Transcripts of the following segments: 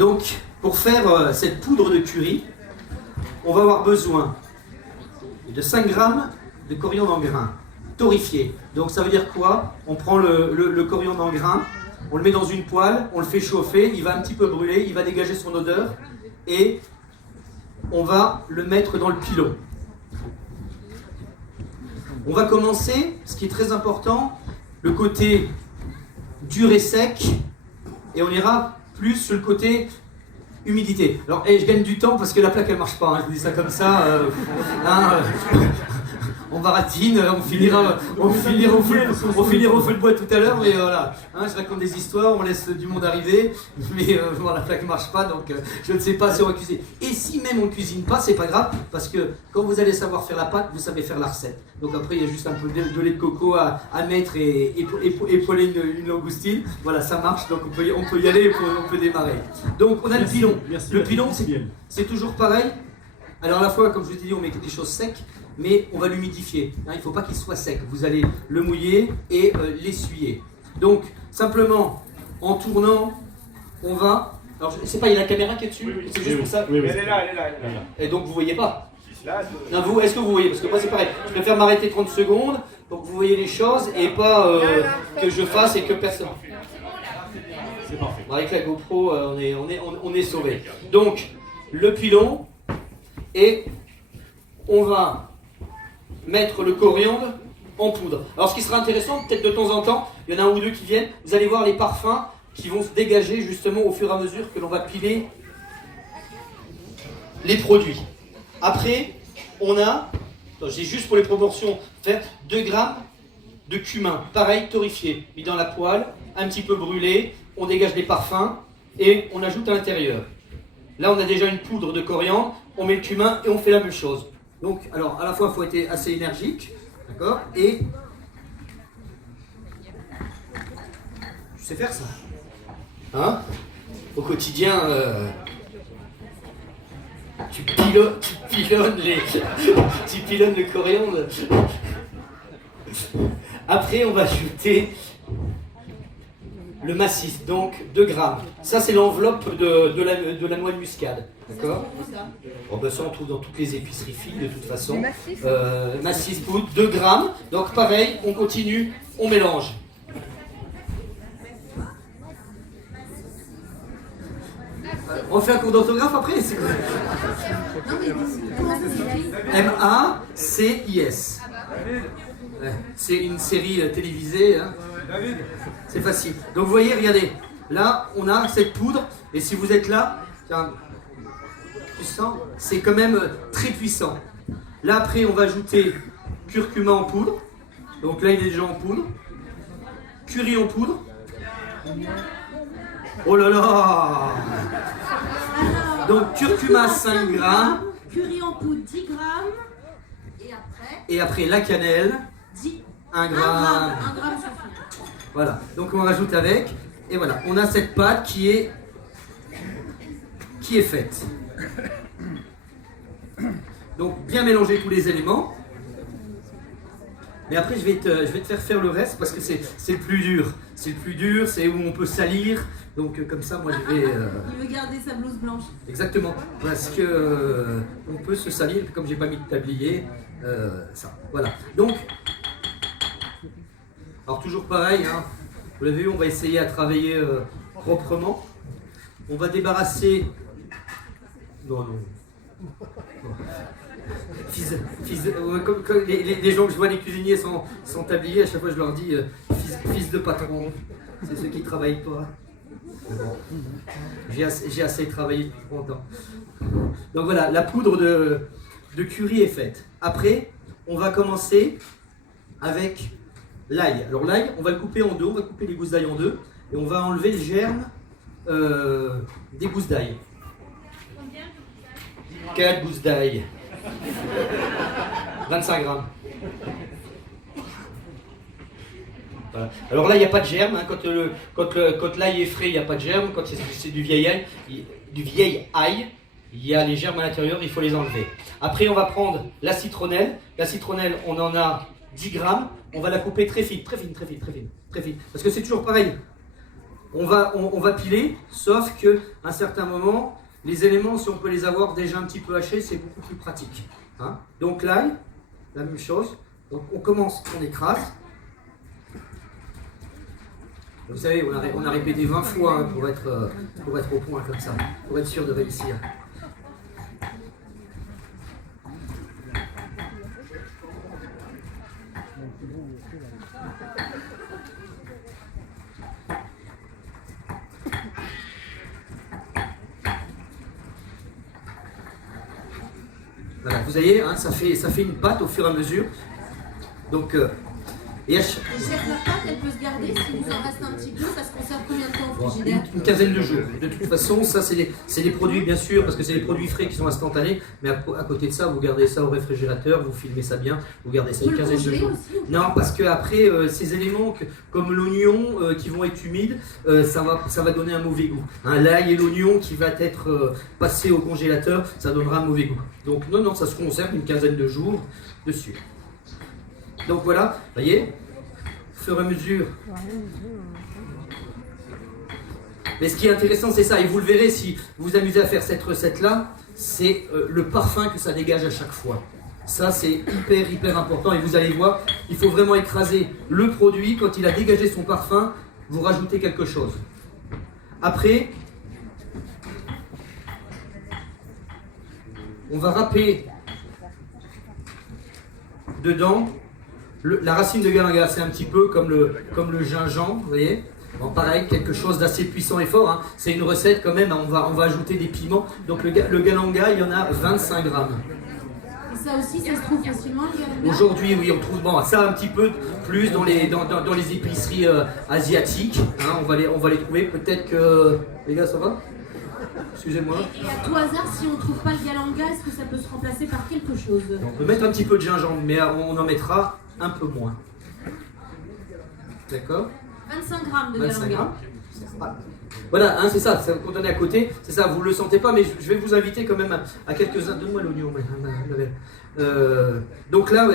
Donc, pour faire cette poudre de curry, on va avoir besoin de 5 grammes de coriandre en grains, torréfié. Donc ça veut dire quoi? On prend le coriandre en grains, on le met dans une poêle, on le fait chauffer, il va un petit peu brûler, il va dégager son odeur et on va le mettre dans le pilon. On va commencer, ce qui est très important, le côté dur et sec, et on ira plus sur le côté humidité. Alors, je gagne du temps parce que la plaque elle marche pas, hein, je vous dis ça comme ça. On baratine, on finira au feu de bois tout à l'heure, mais voilà. Hein, je raconte des histoires, on laisse du monde arriver, mais bon, la plaque ne marche pas, donc je ne sais pas si on va cuisiner. Et si même on ne cuisine pas, c'est pas grave, parce que quand vous allez savoir faire la pâte, vous savez faire la recette. Donc après, il y a juste un peu de lait de coco à mettre et poêler une langoustine. Voilà, ça marche, donc on peut y aller, on peut démarrer. Donc on a le pilon. Le pilon, c'est toujours pareil. Alors à la fois, comme je vous ai dit, on met des choses secs, mais on va l'humidifier. Hein, il ne faut pas qu'il soit sec. Vous allez le mouiller et l'essuyer. Donc, simplement, en tournant, on va... Alors, je ne sais pas, il y a la caméra qui est dessus? Oui, c'est juste pour ça. Oui. Elle est là. Et donc, vous ne voyez pas? Là, non, vous, est-ce que vous voyez? Parce que moi, c'est pareil. Je préfère m'arrêter 30 secondes pour que vous voyez les choses et pas que je fasse et que personne... c'est parfait. Avec la GoPro, on est sauvé. Donc, le pilon et on va mettre le coriandre en poudre. Alors ce qui sera intéressant, peut-être de temps en temps, il y en a un ou deux qui viennent, vous allez voir les parfums qui vont se dégager justement au fur et à mesure que l'on va piler les produits. Après, on a, j'ai juste pour les proportions, faire 2 grammes de cumin, pareil, torréfié, mis dans la poêle, un petit peu brûlé, on dégage les parfums et on ajoute à l'intérieur. Là, on a déjà une poudre de coriandre, on met le cumin et on fait la même chose. Donc, alors, à la fois, il faut être assez énergique, d'accord? Et je sais faire ça. Hein? Au quotidien, tu pilonnes le coriandre. Après, on va ajouter le massif, donc 2 grammes. Ça, c'est l'enveloppe de la noix de muscade. D'accord? Bon, ben ça, on trouve dans toutes les épiceries filles, de toute façon. Massif poudre, 2 grammes. Donc, pareil, on continue, on mélange. On fait un cours d'orthographe après? C'est quoi? M-A-C-I-S. Ouais, c'est une série télévisée. Hein. C'est facile. Donc vous voyez, regardez, là on a cette poudre, et si vous êtes là, puissant, c'est quand même très puissant. Là après on va ajouter curcuma en poudre, donc là il est déjà en poudre, curry en poudre. Oh là là! Donc curcuma 5 grammes. Curry en poudre 10 grammes. Et après la cannelle. 1 gramme. 1 gramme suffit. Voilà, donc on rajoute avec, et voilà, on a cette pâte qui est faite. Donc bien mélanger tous les éléments. Mais après je vais te faire le reste parce que c'est le plus dur. C'est le plus dur, c'est où on peut salir. Donc comme ça, moi je vais... Il veut garder sa blouse blanche. Exactement, parce que on peut se salir, comme j'ai pas mis de tablier, ça. Voilà. Donc, alors toujours pareil, hein, vous l'avez vu, on va essayer à travailler proprement. On On comme les gens que je vois, les cuisiniers sans tablier, à chaque fois je leur dis fils de patron, c'est ceux qui ne travaillent pas. Bon. J'ai assez travaillé depuis 30 ans. Donc voilà, la poudre de curry est faite. Après, on va commencer avec l'ail. Alors l'ail, on va le couper en deux, on va couper les gousses d'ail en deux, et on va enlever le germe des gousses d'ail. 4 gousses d'ail. 25 grammes. Voilà. Alors là, il n'y a pas de germe. Hein. Quand l'ail est frais, il n'y a pas de germe. Quand c'est du vieil ail, il y a les germes à l'intérieur, il faut les enlever. Après, on va prendre la citronnelle. La citronnelle, on en a 10 grammes. On va la couper très fine. Parce que c'est toujours pareil. on va piler, sauf qu'à un certain moment, les éléments, si on peut les avoir déjà un petit peu hachés, c'est beaucoup plus pratique. Hein. Donc l'ail, la même chose. Donc on commence, on écrase. Vous savez, on a répété 20 fois hein, pour être au point comme ça, pour être sûr de réussir. Voilà, vous voyez, hein, ça fait une pâte au fur et à mesure. Donc, Et chef, la pâte, elle peut se garder s'il vous en reste un petit peu, ça se conserve combien de temps au frigidaire? une quinzaine de jours. De toute façon, ça c'est des produits bien sûr, parce que c'est des produits frais qui sont instantanés, mais à côté de ça, vous gardez ça au réfrigérateur, vous filmez ça bien, vous gardez ça une quinzaine de jours. Non, parce que après, ces éléments comme l'oignon qui vont être humides, ça va donner un mauvais goût. Hein, l'ail et l'oignon qui va être passé au congélateur, ça donnera un mauvais goût. Donc non, ça se conserve une quinzaine de jours dessus. Donc voilà, vous voyez, au fur et à mesure. Mais ce qui est intéressant, c'est ça, et vous le verrez si vous vous amusez à faire cette recette-là, c'est le parfum que ça dégage à chaque fois. Ça, c'est hyper important, et vous allez voir, il faut vraiment écraser le produit. Quand il a dégagé son parfum, vous rajoutez quelque chose. Après, on va râper dedans la racine de galanga. C'est un petit peu comme le gingembre, vous voyez. Bon, pareil, quelque chose d'assez puissant et fort. Hein. C'est une recette quand même, hein. On va ajouter des piments. Donc le galanga, il y en a 25 grammes. Et ça aussi, ça se trouve facilement, le galanga? Aujourd'hui, oui, on trouve ça un petit peu plus dans les épiceries asiatiques. Hein. On va les trouver. Peut-être que... Les gars, ça va? Excusez-moi. Et à tout hasard, si on ne trouve pas le galanga, est-ce que ça peut se remplacer par quelque chose? On peut mettre un petit peu de gingembre, mais on en mettra un peu moins. D'accord? 25 grammes de 25 galanga. grammes. Voilà, hein, c'est ça, quand on est à côté, c'est ça, vous ne le sentez pas, mais je vais vous inviter quand même à quelques-uns. Donne-moi l'oignon. Donc là, vous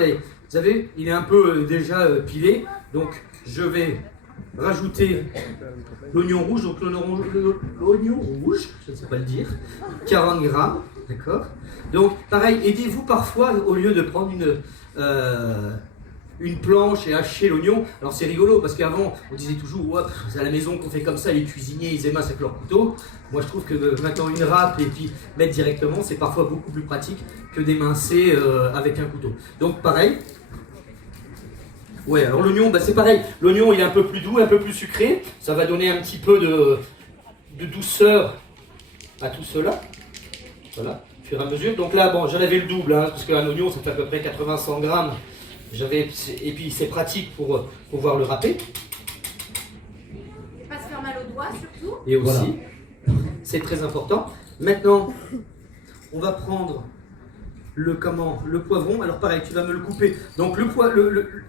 savez, il est un peu déjà pilé, donc je vais rajouter l'oignon rouge, donc l'oignon rouge, je ne sais pas le dire, 40 grammes, d'accord? Donc pareil, aidez-vous parfois, au lieu de prendre une planche et hacher l'oignon. Alors c'est rigolo parce qu'avant on disait toujours ouais, c'est à la maison qu'on fait comme ça, les cuisiniers ils émincent avec leur couteau. Moi je trouve que maintenant une râpe et puis mettre directement c'est parfois beaucoup plus pratique que d'émincer avec un couteau. Donc pareil. Ouais, alors l'oignon c'est pareil, l'oignon il est un peu plus doux, un peu plus sucré, ça va donner un petit peu de douceur à tout cela. Voilà, au fur et à mesure. Donc là bon j'en avais le double hein, parce qu'un oignon ça fait à peu près 80-100 grammes. Et puis c'est pratique pour pouvoir le râper. Pas se faire mal aux doigts surtout. Et aussi, c'est très important. Maintenant, on va prendre le poivron. Alors pareil, tu vas me le couper. Donc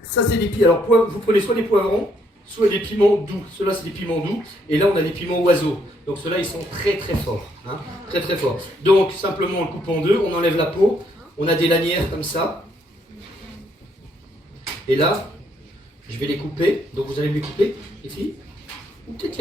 ça c'est des piments. Alors vous prenez soit des poivrons, soit des piments doux. Ceux-là c'est des piments doux. Et là on a des piments oiseaux. Donc ceux-là ils sont très forts. Hein, très forts. Donc simplement on le coupe en deux, on enlève la peau. On a des lanières comme ça. Et là, je vais les couper. Donc vous allez me les couper, les filles. Ou peut-être